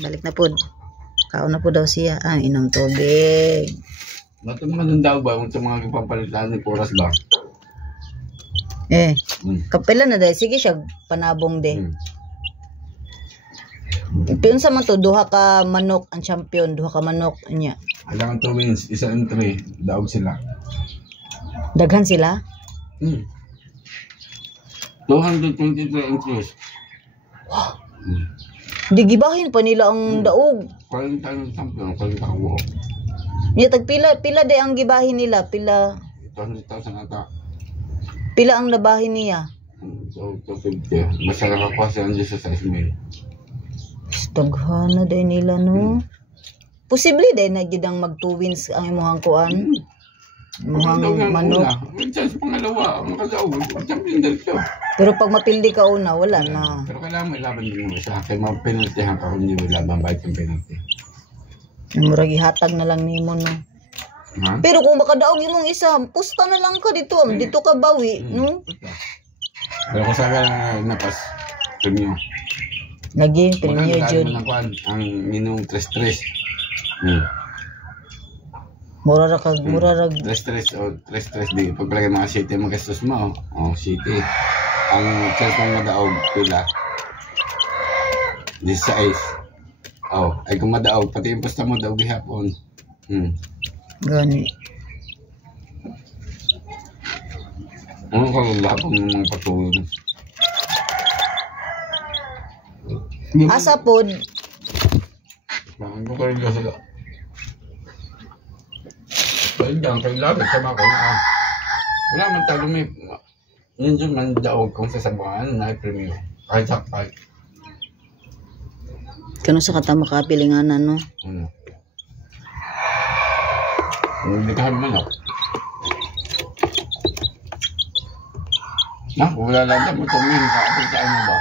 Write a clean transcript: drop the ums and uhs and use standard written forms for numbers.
Balik na po. Kaon na po daw siya. Inom tubig. Matumanon daw ba kung sa mga pampalitan ni Puras ba? Kapila na dahil. Sige siya, panabong de. Piyon sa man to, duha ka manok ang champion. Duha ka manok niya. Alangan 2 wins, 1 and 3. Daog sila. Daghan sila? 223 inches. Wow. Di gibahin pa nila ang daog. 40 ang champion, 40 ang buo. Niya tagpila de ang gibahin nila, pila 200,000 ata. Pila ang labahin niya. So 250. Masarap ako sa andiyan sa 6,000. Daghana day nila no. Posible day na gid ang mag 2 wins ang imong kuan. Imong manok. Chance pangalawa, makadaog, champion dal siya. Pero pag mapildi ka una, wala na. Pero kailangan may laban din mo siya. Kaya mag-penalty ka kung hindi mo laban bayad yung penalty. Murag ihatag na lang nimo no. Pero kung makadaog imong isa, pusta na lang ka dito. Dito ka bawi, no? Pero kung saan napas, premium. Lagi, premium jud. Ang minimum 3-3. Mura ra 3-3 o 3-3 di. Pagpalagay mga city, magastos mo. City. Ang chance mong madaog, pila. 16. Ay kung madaog, pati yung pusta mo daog gihapon. Gani. Ano ka labang ng patuloy? Asa pod? Bakit ko kayo sila? Kaya labit sama ko na. Wala man tayo may... Yun dyan man daog kung sasabuhan na i-premium. Kahit sakpay. Kano sa kata makapilinganan no? Hindi ka manok. Wala lang mo tumingin ka. Kapag saan mo ba?